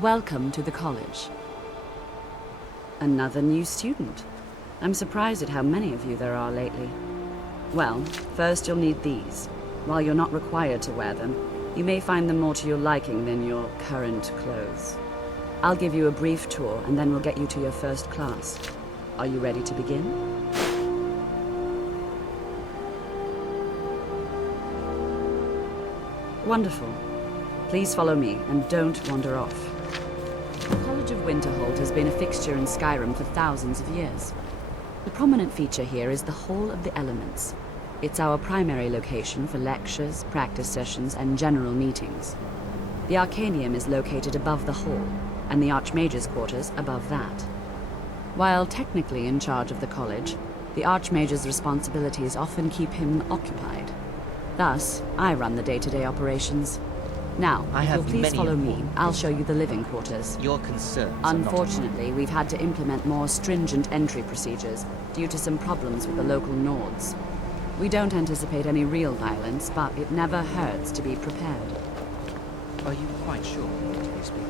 Welcome to the college. Another new student. I'm surprised at how many of you there are lately. Well, first you'll need these. While you're not required to wear them, you may find them more to your liking than your current clothes. I'll give you a brief tour, and then we'll get you to your first class. Are you ready to begin? Wonderful. Please follow me, and don't wander off. The College of Winterhold has been a fixture in Skyrim for thousands of years. The prominent feature here is the Hall of the Elements. It's our primary location for lectures, practice sessions, and general meetings. The Arcanium is located above the hall, and the Archmage's quarters above that. While technically in charge of the college, the Archmage's responsibilities often keep him occupied. Thus, I run the day-to-day operations. Now, if you'll please follow me, I'll show you the living quarters. Your concerns Unfortunately, we've had to implement more stringent entry procedures due to some problems with the local Nords. We don't anticipate any real violence, but it never hurts to be prepared. Are you quite sure we need to be speaking?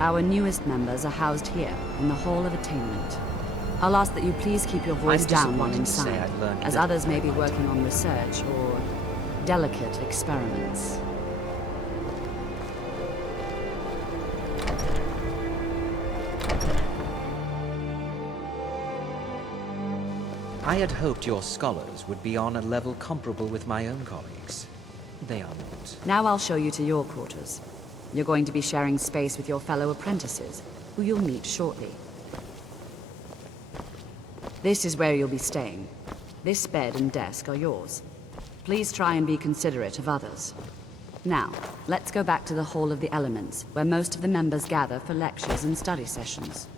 Our newest members are housed here, in the Hall of Attainment. I'll ask that you please keep your voice down while inside, as others may be working on research or delicate experiments. I had hoped your scholars would be on a level comparable with my own colleagues. They are not. Now I'll show you to your quarters. You're going to be sharing space with your fellow apprentices, who you'll meet shortly. This is where you'll be staying. This bed and desk are yours. Please try and be considerate of others. Now, let's go back to the Hall of the Elements, where most of the members gather for lectures and study sessions.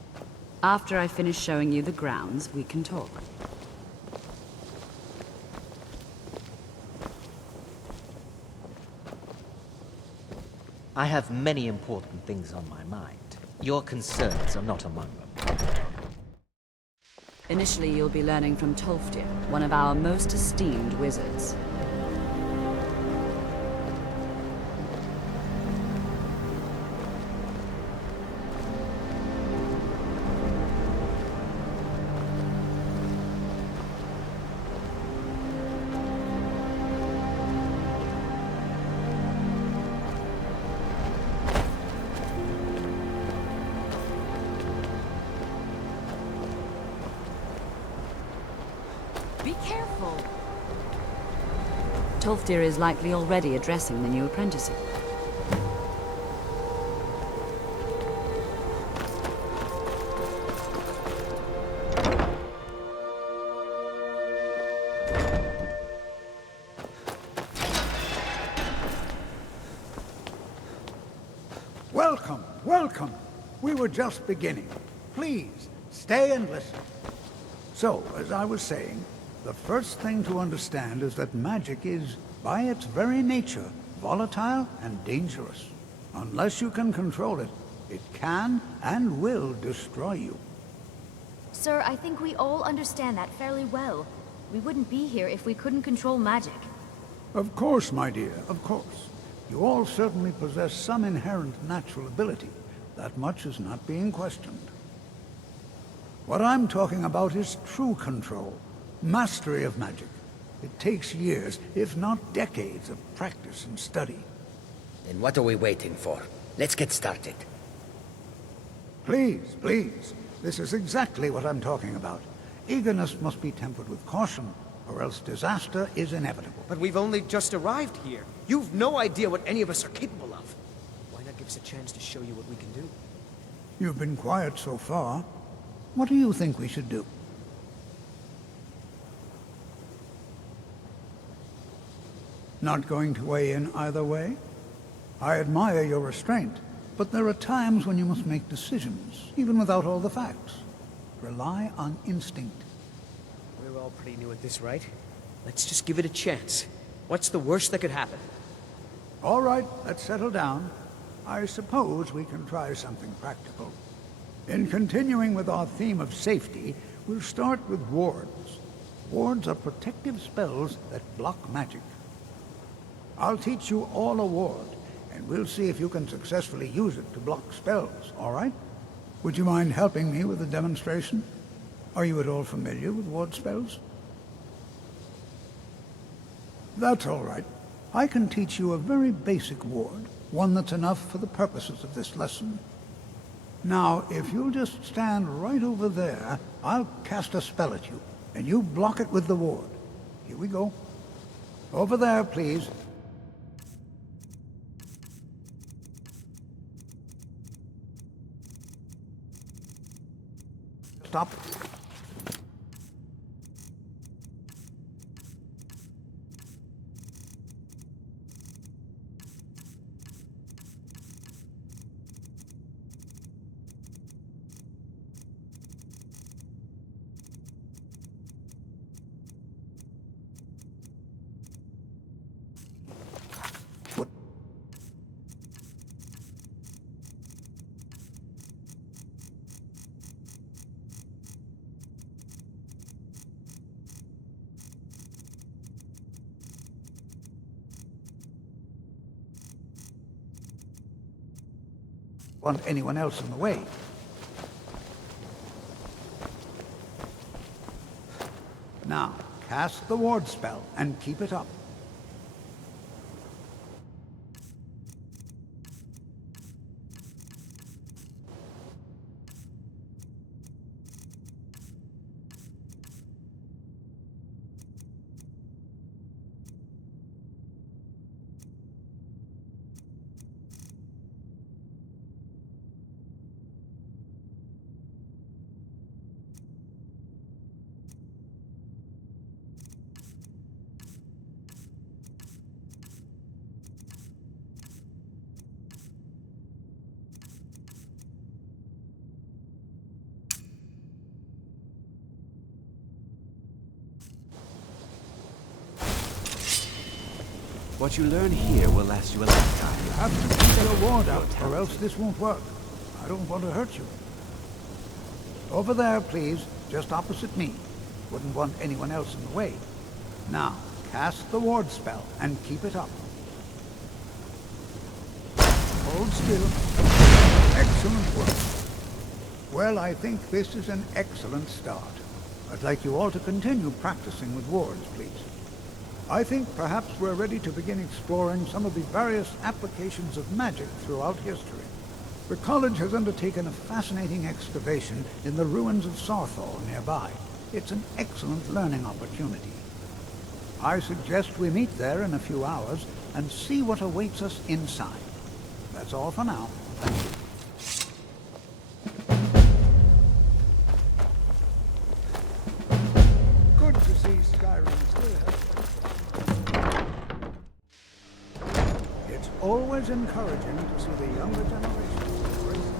After I finish showing you the grounds, we can talk. I have many important things on my mind. Your concerns are not among them. Initially, you'll be learning from Tolfdir, one of our most esteemed wizards. Be careful! Tolfdir is likely already addressing the new apprentices. Welcome, welcome. We were just beginning. Please, stay and listen. So, as I was saying, the first thing to understand is that magic is, by its very nature, volatile and dangerous. Unless you can control it, it can and will destroy you. Sir, I think we all understand that fairly well. We wouldn't be here if we couldn't control magic. Of course, my dear, of course. You all certainly possess some inherent natural ability. That much is not being questioned. What I'm talking about is true control, mastery of magic. It takes years, if not decades, of practice and study. Then what are we waiting for? Let's get started. Please, please. This is exactly what I'm talking about. Eagerness must be tempered with caution, or else disaster is inevitable. But we've only just arrived here. You've no idea what any of us are capable of. Why not give us a chance to show you what we can do? You've been quiet so far. What do you think we should do? Not going to weigh in either way? I admire your restraint, but there are times when you must make decisions, even without all the facts. Rely on instinct. We're all pretty new at this, right? Let's just give it a chance. What's the worst that could happen? All right, let's settle down. I suppose we can try something practical. In continuing with our theme of safety, we'll start with wards. Wards are protective spells that block magic. I'll teach you all a ward, and we'll see if you can successfully use it to block spells, all right? Would you mind helping me with the demonstration? Are you at all familiar with ward spells? That's all right. I can teach you a very basic ward, one that's enough for the purposes of this lesson. Now, if you'll just stand right over there, I'll cast a spell at you, and you block it with the ward. Here we go. Over there, please. Stop. Want anyone else in the way. Now, cast the ward spell and keep it up. What you learn here will last you a lifetime. You have to keep your ward out, or else this won't work. I don't want to hurt you. Over there, please, just opposite me. Wouldn't want anyone else in the way. Now, cast the ward spell and keep it up. Hold still. Excellent work. Well, I think this is an excellent start. I'd like you all to continue practicing with wards, please. I think perhaps we're ready to begin exploring some of the various applications of magic throughout history. The college has undertaken a fascinating excavation in the ruins of Saarthal nearby. It's an excellent learning opportunity. I suggest we meet there in a few hours and see what awaits us inside. That's all for now. Thank you. Good to see Skyrim still. It's always encouraging to see the younger generation embrace it.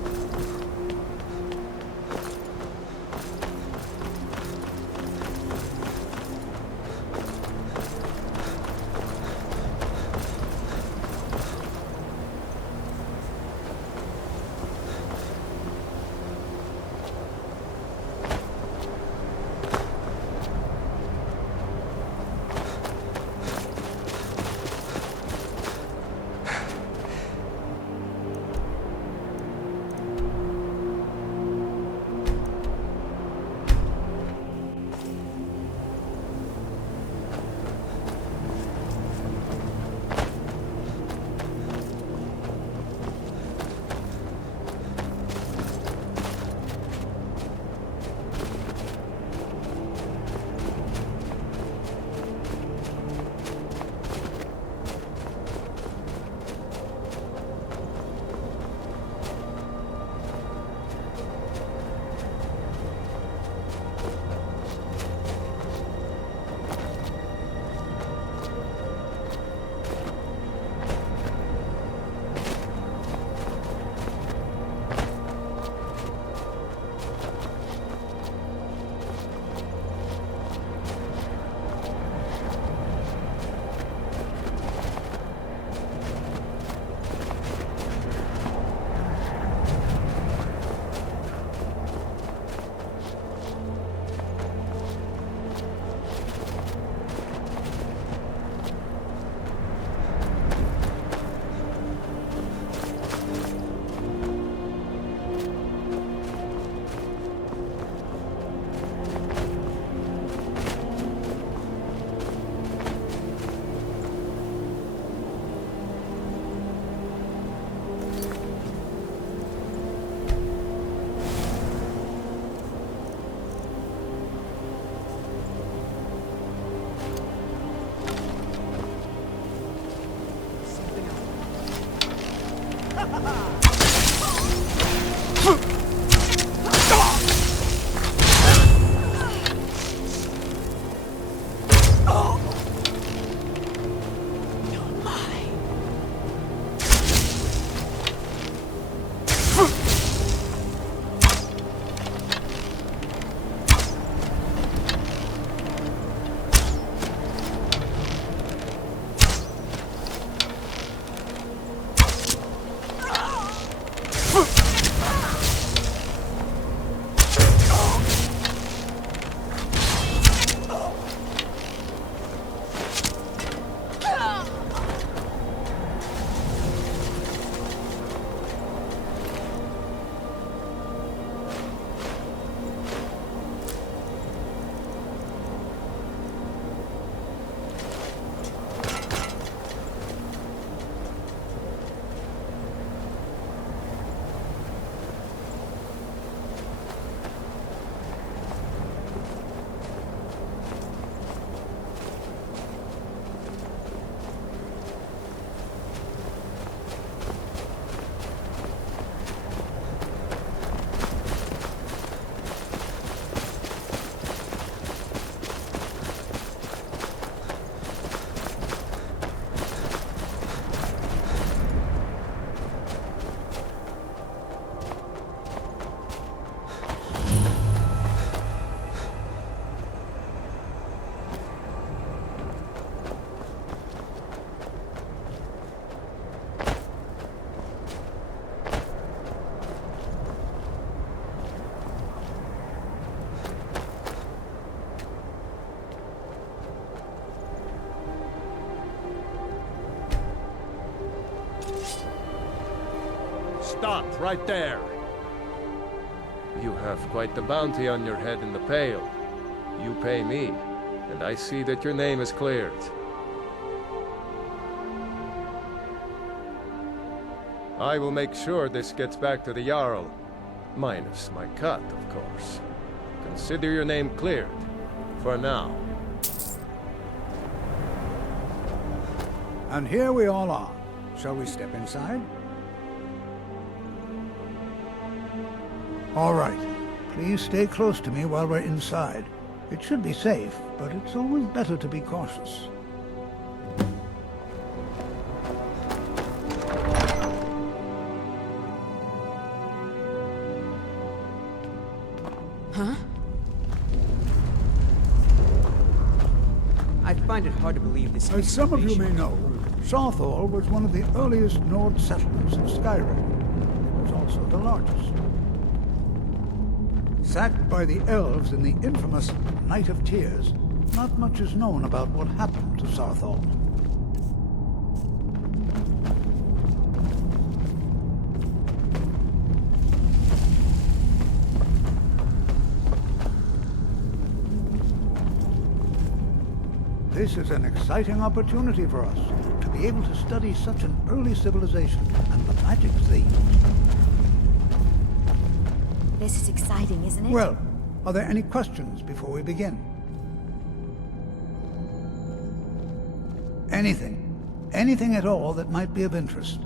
Stop right there. You have quite the bounty on your head in the Pale. You pay me, and I see that your name is cleared. I will make sure this gets back to the Jarl. Minus my cut, of course. Consider your name cleared. For now. And here we all are. Shall we step inside? All right. Please stay close to me while we're inside. It should be safe, but it's always better to be cautious. Huh? I find it hard to believe this. As some of you may know, Saarthal was one of the earliest Nord settlements of Skyrim. It was also the largest. Sacked by the elves in the infamous Night of Tears, not much is known about what happened to Saarthal. This is an exciting opportunity for us, to be able to study such an early civilization and the magics they used. This is exciting, isn't it? Well, are there any questions before we begin? Anything. Anything at all that might be of interest.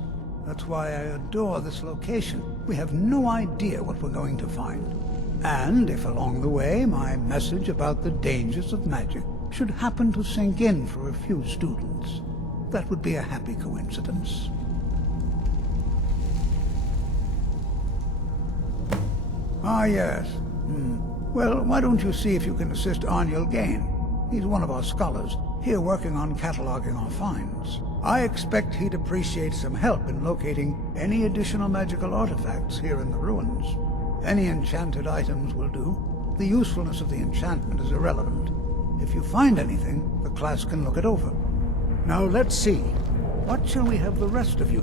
That's why I adore this location. We have no idea what we're going to find. And if along the way my message about the dangers of magic should happen to sink in for a few students, that would be a happy coincidence. Ah, yes. Well, why don't you see if you can assist Arniel Gain? He's one of our scholars, here working on cataloging our finds. I expect he'd appreciate some help in locating any additional magical artifacts here in the ruins. Any enchanted items will do. The usefulness of the enchantment is irrelevant. If you find anything, the class can look it over. Now let's see. What shall we have the rest of you?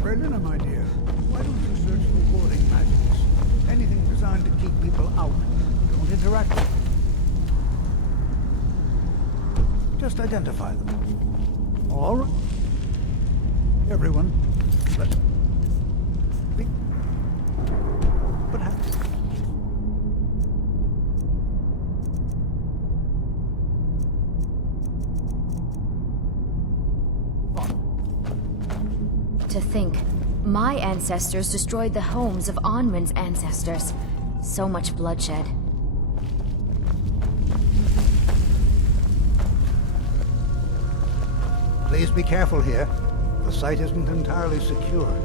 Brelina, my dear, why don't you search for warding magics? Anything designed to keep people out. Don't interact with them. Just identify them. All right. Everyone, let's be... What happened? To think, my ancestors destroyed the homes of Onwin's ancestors. So much bloodshed. Please be careful here. The site isn't entirely secured.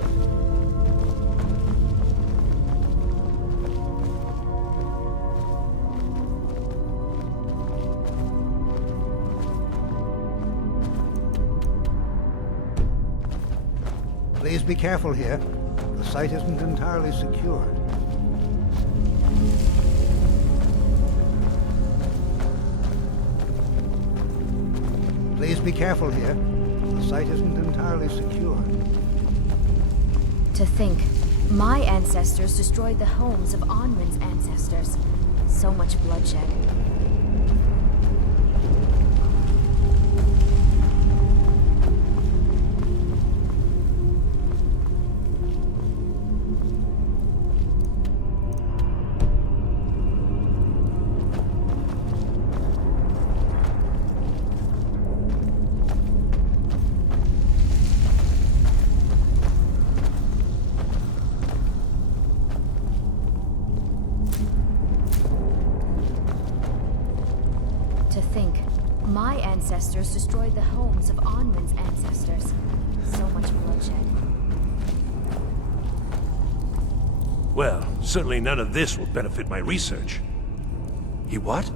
Please be careful here. The site isn't entirely secured. Please be careful here. The site isn't entirely secured. To think, my ancestors destroyed the homes of Onwin's ancestors. So much bloodshed. To think, my ancestors destroyed the homes of Onwin's ancestors. So much bloodshed. Well, certainly none of this will benefit my research. He what?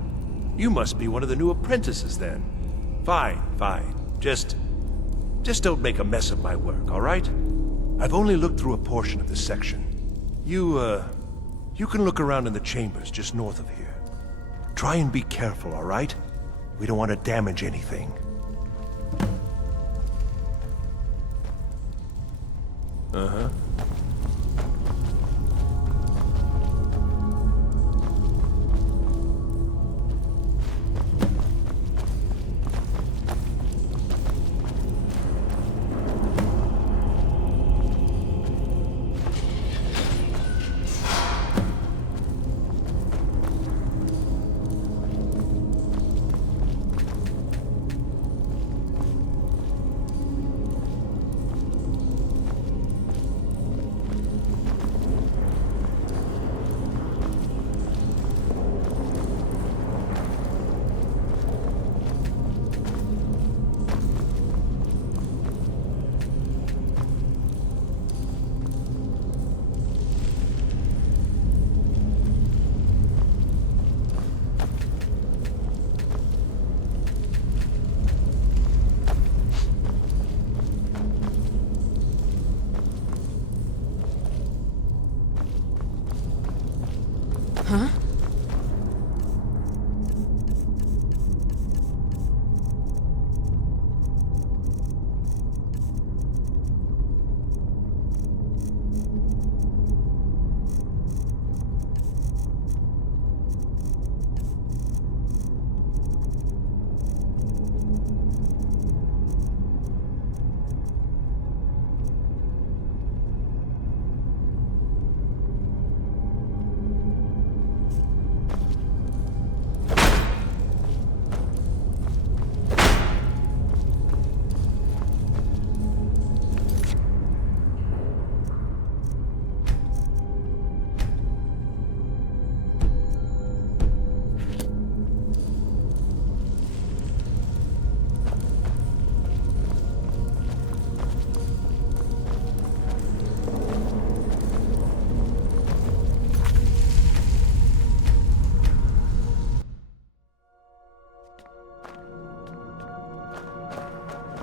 You must be one of the new apprentices then. Fine, fine. Just don't make a mess of my work, all right? I've only looked through a portion of this section. You can look around in the chambers just north of here. Try and be careful, all right? We don't want to damage anything. Uh-huh. Huh?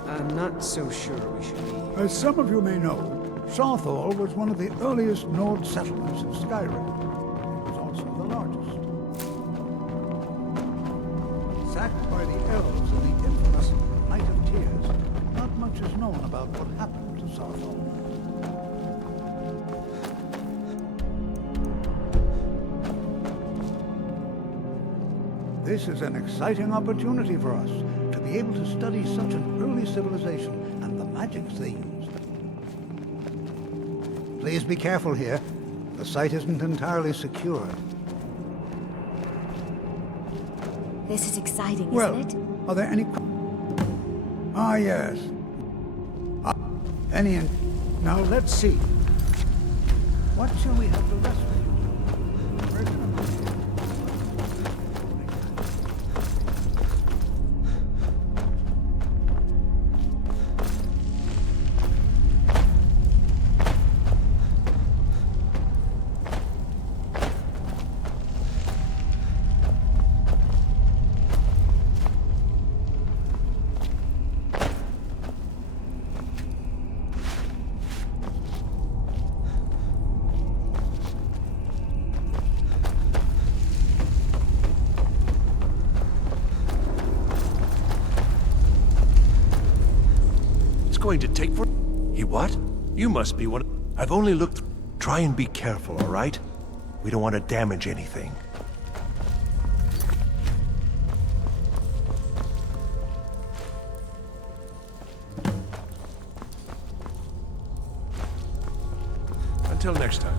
I'm not so sure we should be... As some of you may know, Saarthal was one of the earliest Nord settlements in Skyrim. It was also the largest. Sacked by the elves in the infamous Night of Tears, not much is known about what happened to Saarthal. This is an exciting opportunity for us to be able to study such an early civilization and the magics they used. Please be careful here. The site isn't entirely secured. This is exciting, Well, isn't it? are there any... Ah, yes. Now let's see. What shall we have the rest of you do? Where's the money? Going to take for... He what? You must be one... I've only looked... Try and be careful, all right? We don't want to damage anything. Until next time.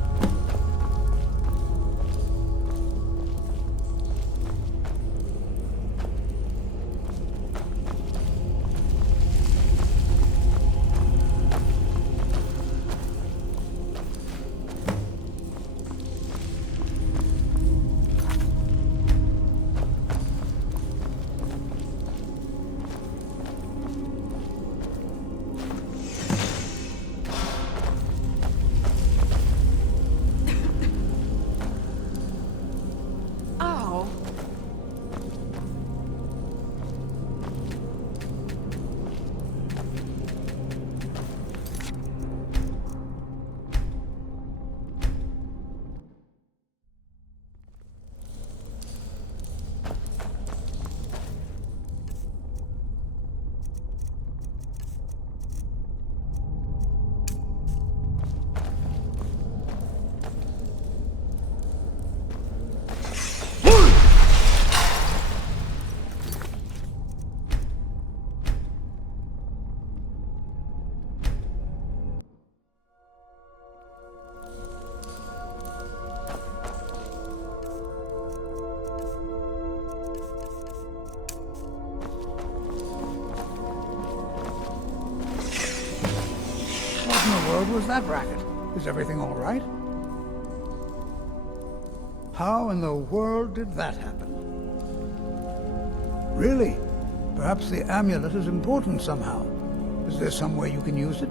What was that racket? Is everything all right? How in the world did that happen? Really? Perhaps the amulet is important somehow. Is there some way you can use it?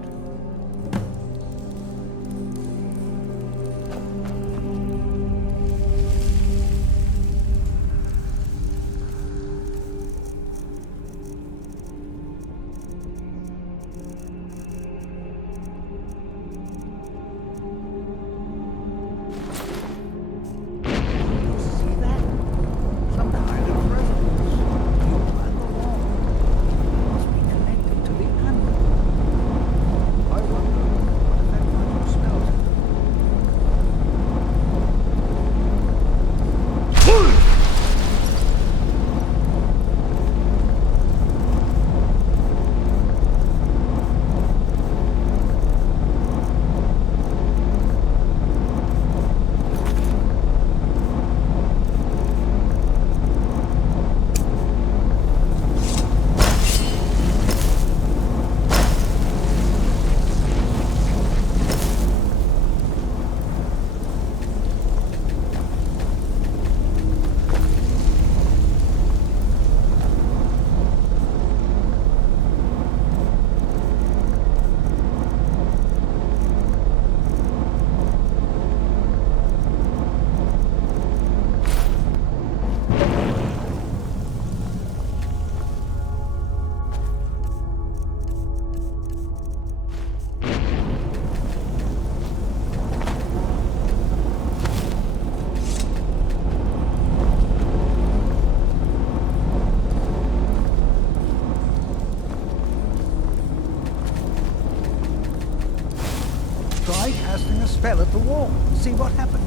Try casting a spell at the wall and see what happens.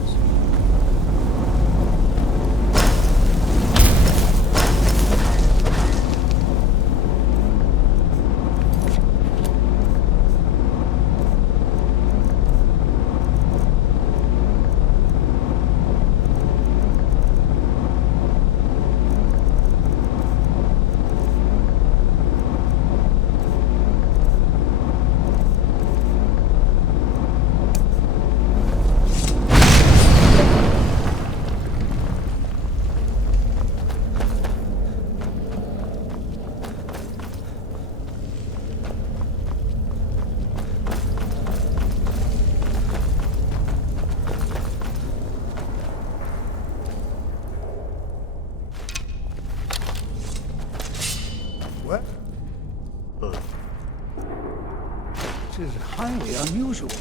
This is highly unusual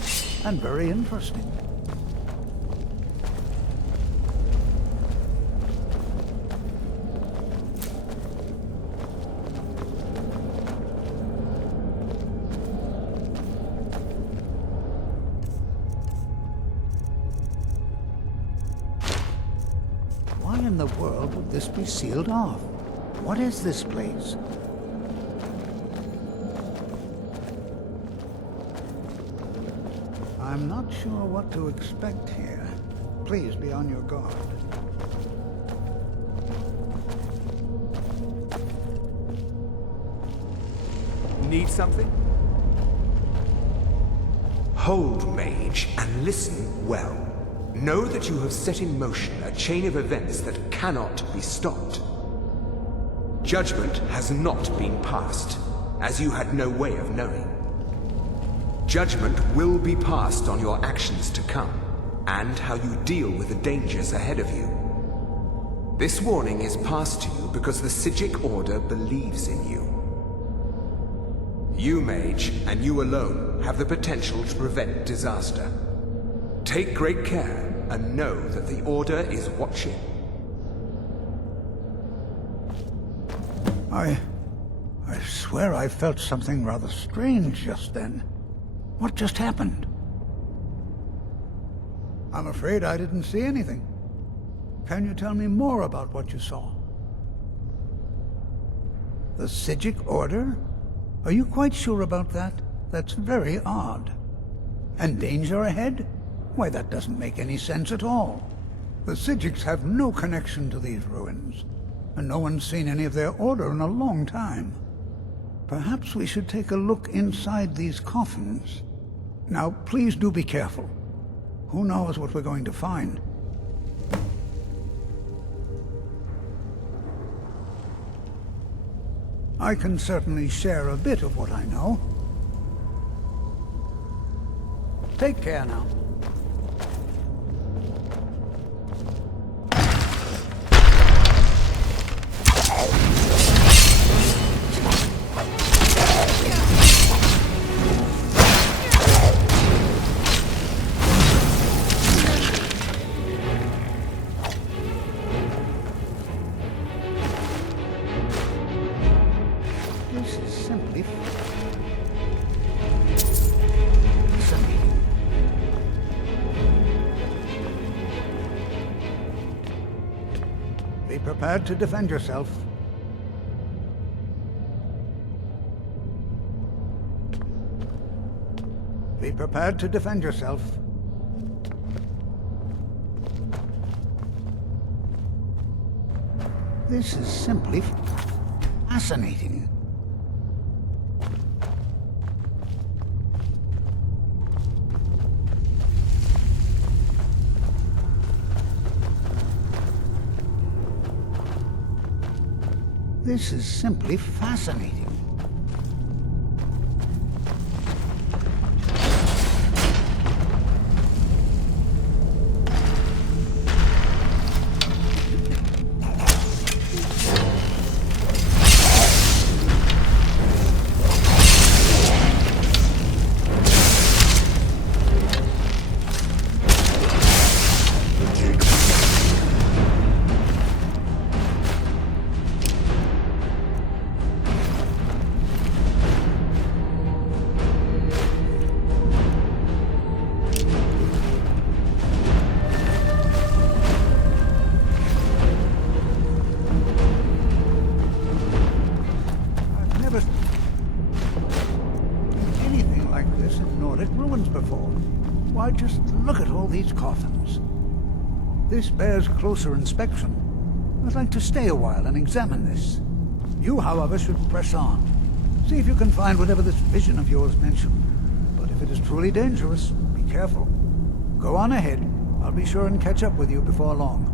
and very interesting. Why in the world would this be sealed off? What is this place? I'm not sure what to expect here. Please be on your guard. Need something? Hold, mage, and listen well. Know that you have set in motion a chain of events that cannot be stopped. Judgment has not been passed, as you had no way of knowing. Judgment will be passed on your actions to come, and how you deal with the dangers ahead of you. This warning is passed to you because the Psijic Order believes in you. You, mage, and you alone, have the potential to prevent disaster. Take great care, and know that the Order is watching. I swear I felt something rather strange just then. What just happened? I'm afraid I didn't see anything. Can you tell me more about what you saw? The Psijic Order? Are you quite sure about that? That's very odd. And danger ahead? Why, that doesn't make any sense at all. The Psijics have no connection to these ruins, and no one's seen any of their order in a long time. Perhaps we should take a look inside these coffins. Now, please do be careful. Who knows what we're going to find? I can certainly share a bit of what I know. Take care now. This is simply fascinating. Be prepared to defend yourself. Be prepared to defend yourself. This is simply fascinating. This is simply fascinating. Why, just look at all these coffins. This bears closer inspection. I'd like to stay a while and examine this. You, however, should press on. See if you can find whatever this vision of yours mentioned. But if it is truly dangerous, be careful. Go on ahead. I'll be sure and catch up with you before long.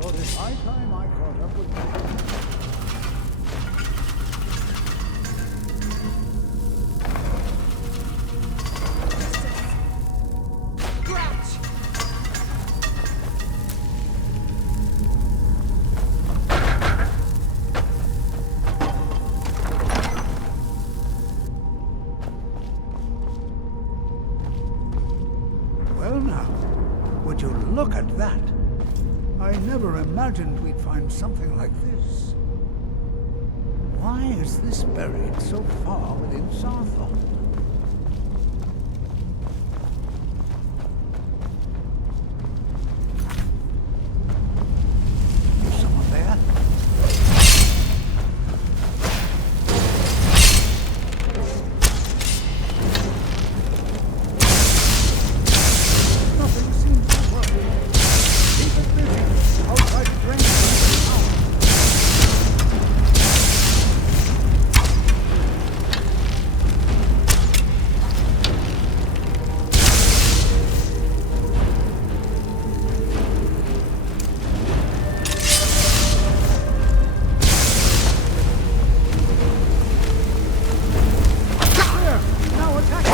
thought it high time I caught up with you. Well now, would you look at that? I never imagined we'd find something like this. Why is this buried so far within Saarthal? Is someone there? Nothing seems to work. Keep it busy. I'll try to drain it out. Here, now attack it.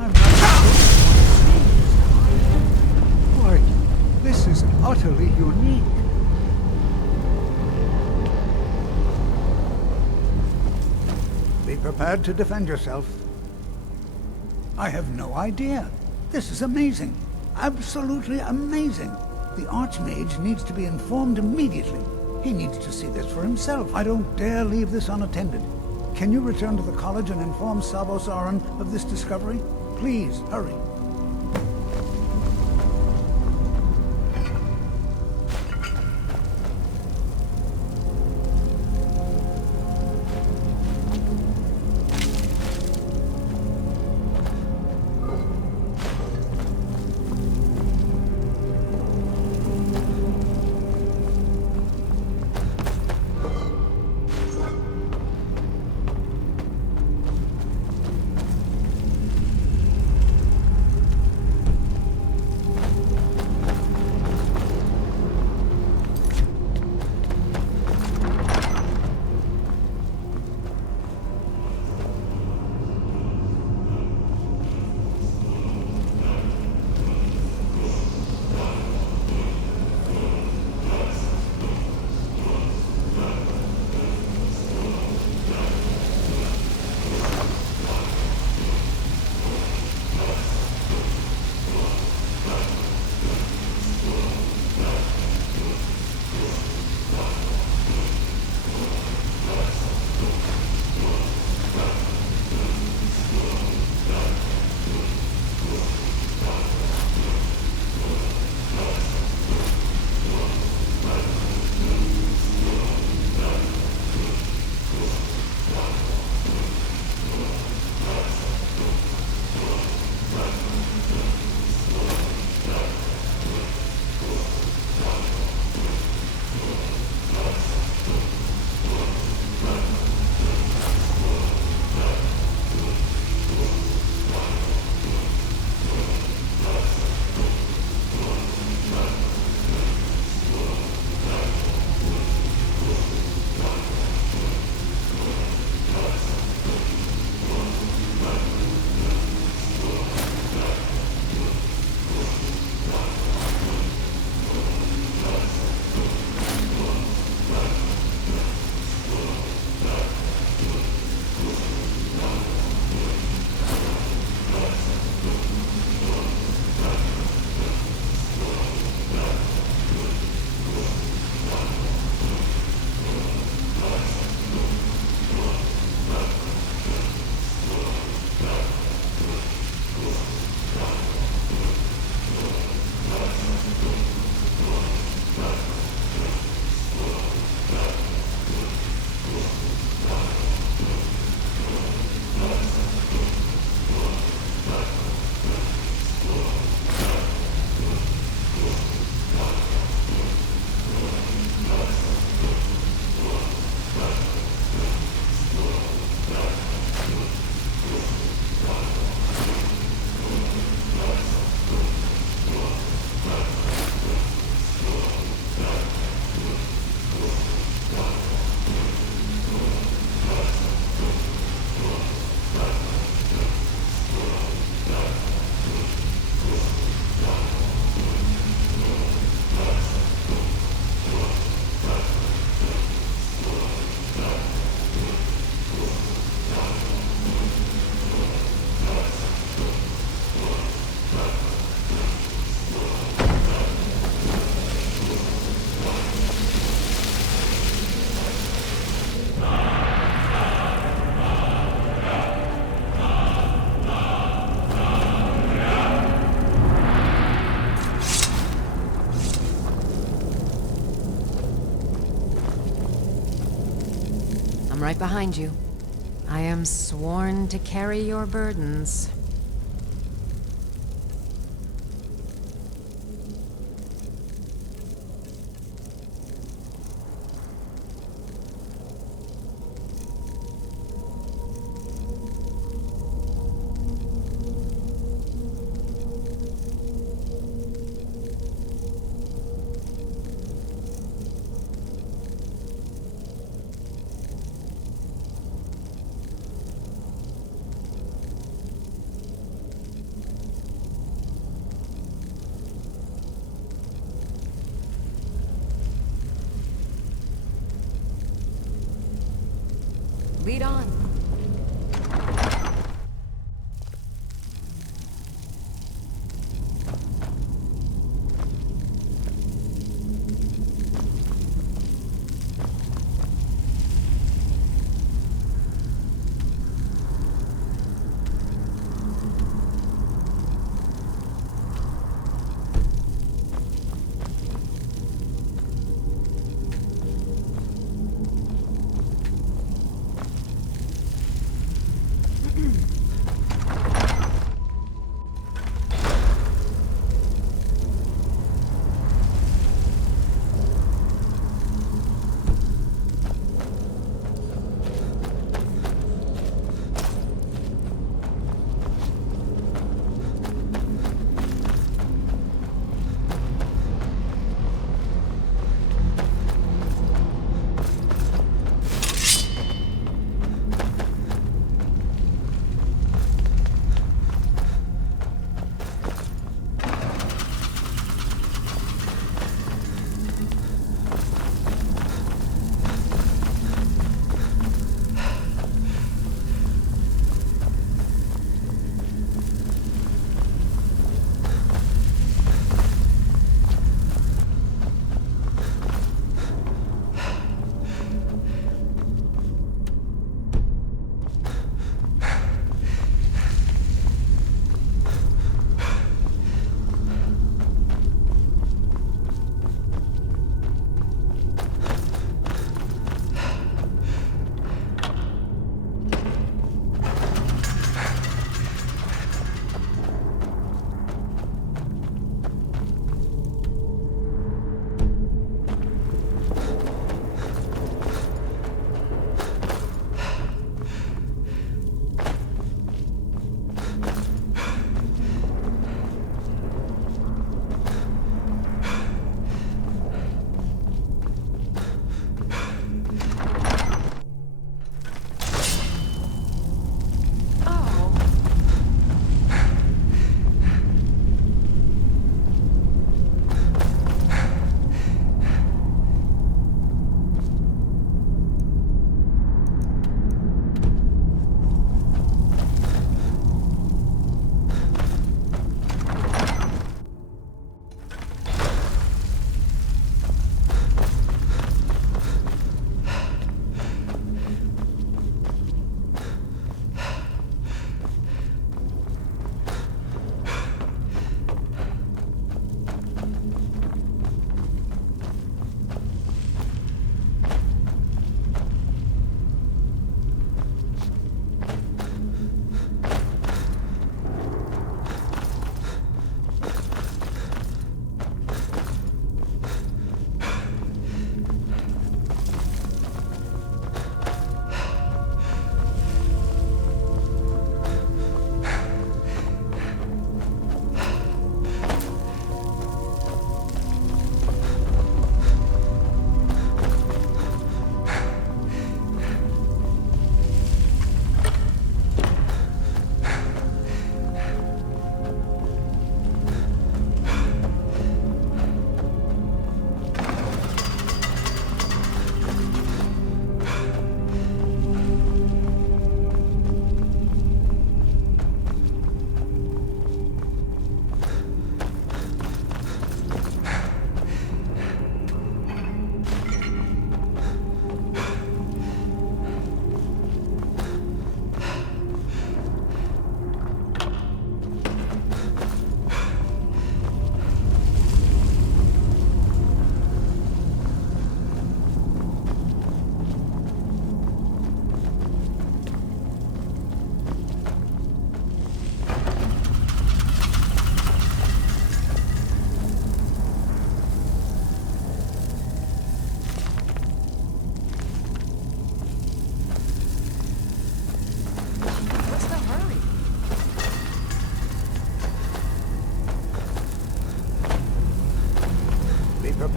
I'm not sure. Boy, this is utterly unique. Be prepared to defend yourself. I have no idea. This is amazing. Absolutely amazing. The Archmage needs to be informed immediately. He needs to see this for himself. I don't dare leave this unattended. Can you return to the college and inform Sabo Saran of this discovery? Please, hurry. I'm right behind you. I am sworn to carry your burdens. Lead on.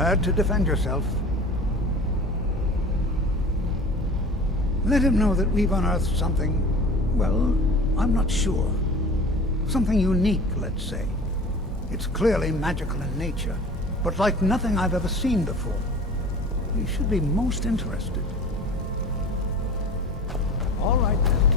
prepared to defend yourself. Let him know that we've unearthed something, well, I'm not sure. Something unique, let's say. It's clearly magical in nature, but like nothing I've ever seen before. He should be most interested. All right then.